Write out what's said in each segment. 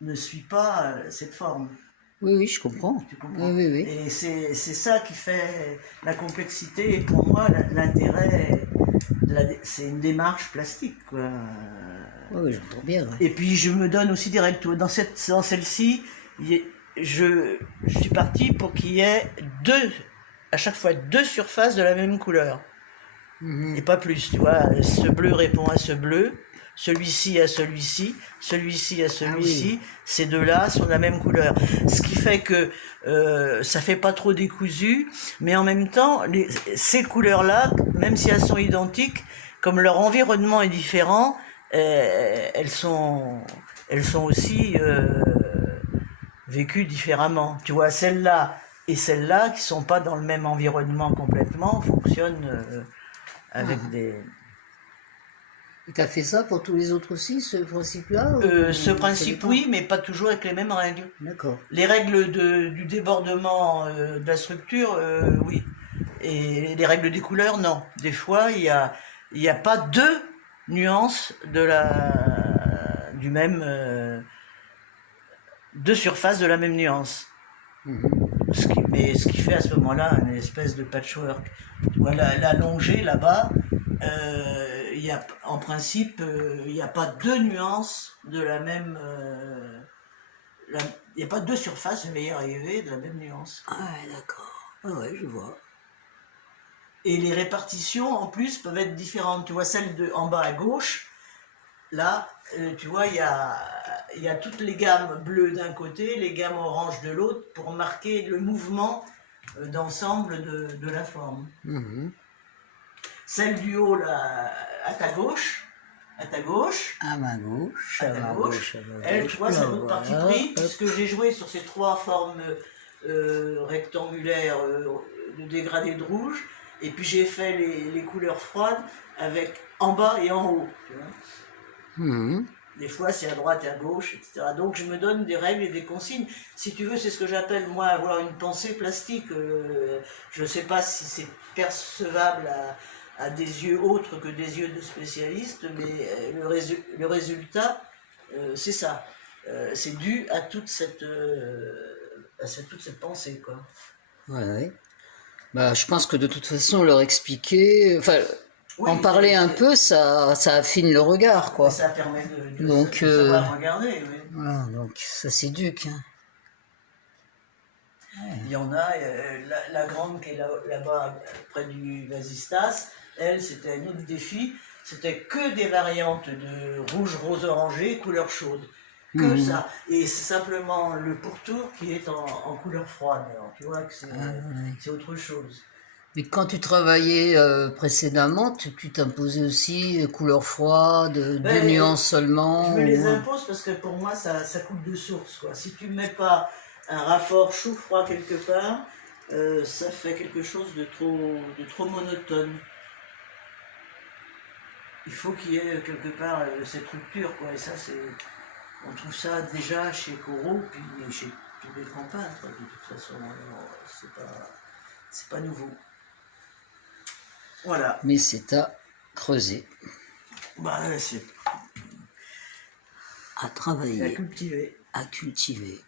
ne suit pas cette forme. Oui, oui, je comprends. Tu comprends? Oui, oui, oui. Et c'est ça qui fait la complexité. Et pour moi, l'intérêt, c'est une démarche plastique, quoi. Oui, oui, j'entends bien. Ouais. Et puis je me donne aussi des règles. Dans celle-ci, je suis parti pour qu'il y ait à chaque fois deux surfaces de la même couleur. Et pas plus, tu vois. Ce bleu répond à ce bleu, celui-ci à celui-ci, celui-ci à celui-ci. Ces deux-là sont de la même couleur. Ce qui fait que ça fait pas trop décousu, mais en même temps, ces couleurs-là, même si elles sont identiques, comme leur environnement est différent, elles sont aussi vécues différemment. Tu vois, celle-là et celle-là, qui sont pas dans le même environnement complètement, fonctionnent avec des... Et tu as fait ça pour tous les autres aussi, ce principe-là Ce principe, oui, mais pas toujours avec les mêmes règles. D'accord. Les règles du débordement de la structure, oui. Et les règles des couleurs, non. Des fois, il y a pas deux nuances du même... deux surfaces de la même nuance. Ce qui fait à ce moment-là une espèce de patchwork. Tu vois, la longée là-bas, en principe, il n'y a pas deux nuances de la même... il n'y a pas deux surfaces, je vais y arriver, de la même nuance. Ah ouais, d'accord. Ah ouais, je vois. Et les répartitions, en plus, peuvent être différentes. Tu vois, celle en bas à gauche, là, tu vois, il y a toutes les gammes bleues d'un côté, les gammes oranges de l'autre, pour marquer le mouvement d'ensemble de la forme. Celle du haut, là, à ta gauche, à ma gauche, à ma gauche, elle, tu vois, c'est notre parti pris, puisque j'ai joué sur ces trois formes rectangulaires de dégradé de rouge, et puis j'ai fait les couleurs froides avec en bas et en haut, tu vois. Des fois, c'est à droite et à gauche, etc. Donc, je me donne des règles et des consignes. Si tu veux, c'est ce que j'appelle, moi, avoir une pensée plastique. Je ne sais pas si c'est percevable à des yeux autres que des yeux de spécialistes, mais le résultat, c'est ça. C'est dû à toute cette pensée, quoi. Ouais. Bah, je pense que de toute façon, leur expliquer... Enfin, oui, en parler un peu, ça affine le regard, quoi. Ça permet de savoir regarder, oui. Voilà, donc ça s'éduque. Hein. Il y en a, la grande qui est là-bas, près du Vasistas, elle, c'était un autre défi. C'était que des variantes de rouge, rose, orangé, couleur chaude. Que ça. Et c'est simplement le pourtour qui est en couleur froide. Alors, tu vois que c'est autre chose. Mais quand tu travaillais précédemment, tu t'imposais aussi couleur froide, deux nuances seulement. Je me les impose parce que pour moi, ça coule de source, quoi. Si tu ne mets pas un rapport chaud-froid quelque part, ça fait quelque chose de trop monotone. Il faut qu'il y ait quelque part cette rupture, quoi. Et ça, on trouve ça déjà chez Corot, puis chez tous les grands peintres, de toute façon. C'est pas nouveau. Voilà. Mais c'est à creuser. Bah, c'est à travailler. À cultiver. À cultiver.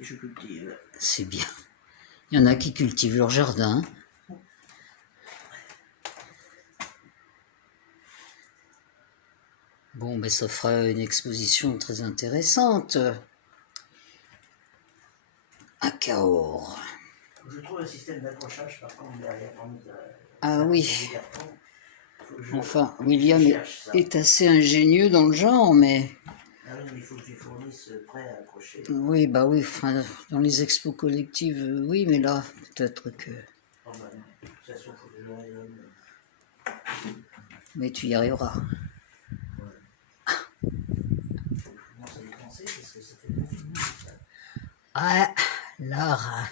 Et je cultive. C'est bien. Il y en a qui cultivent leur jardin. Bon, ben ça fera une exposition très intéressante. À Cahors. Je trouve le système d'accrochage par contre derrière. Ah oui. Enfin, William est assez ingénieux dans le genre, mais... Ah oui, mais il faut que tu fournisses prêt à accrocher. Oui, bah oui, enfin, dans les expos collectives, oui, mais là, peut-être que... Oh bah, de toute façon, il faut que je rayonne. Mais tu y arriveras. Ouais. Je commence à y penser parce que ça fait beaucoup de ça. Ah, l'art.